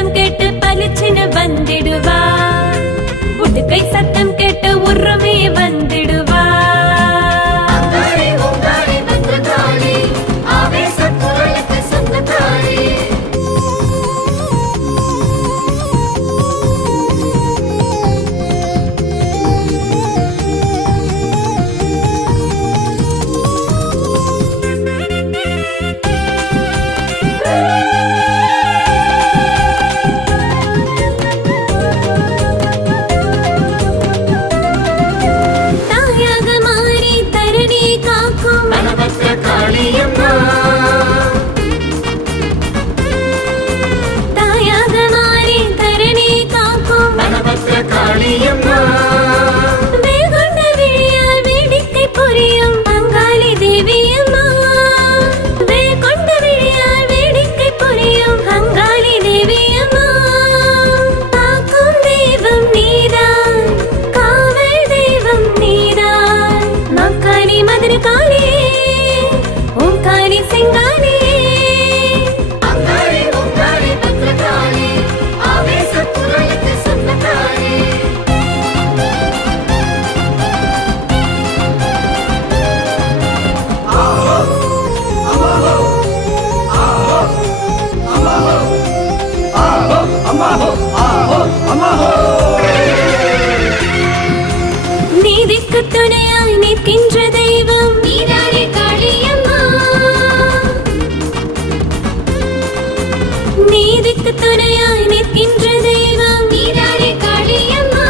சத்தம் கேட்டு பளிச்சுன்னு வந்திடுவா. உடுக்கை சத்தம் கேட்டு உருவே வந்துடுவா. நீதிக்கு துணையாய் நிற்கின்ற தெய்வம் நீதானே காளியம்மா. நீதிக்கு துணையாய் நிற்கின்ற தெய்வம் நீதானே காளியம்மா.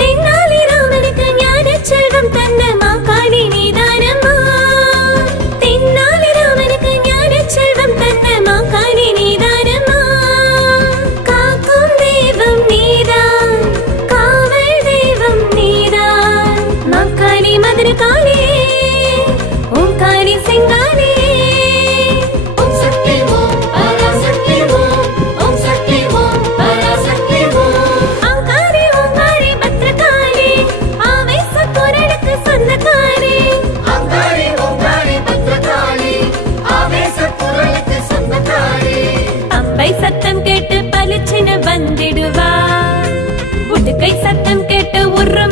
தென்னாலி ராமனுக்கு ஞான செல்வம் தந்த மாகாளி நீதானம்மா. தென்னாலி ராமனுக்கு ஞான செல்வம் தந்த மாகாளி நீதானம்மா. காக்கும் தெய்வம் நீதான், காவல் தெய்வம் நீதான். மாகாளி மதுர காளி, ஓம் காளி செங்காளி. ஓம் சக்தி ஓம் பராசக்தி ஓம், ஓம் சக்தி ஓம் பராசக்தி ஓம். அங்காரி ஓங்காரி பத்ரகாளி, ஆவேச குரலுக்கு சொந்தக்காரி. அங்காரி ஓங்காரி பத்ரகாளி, ஆவேச குரலுக்கு சொந்தக்காரி. அம்பை சத்தம் கேட்டு பளிச்சுன்னு வந்திடுவா. உடுக்கை சத்தம் கேட்டு உரு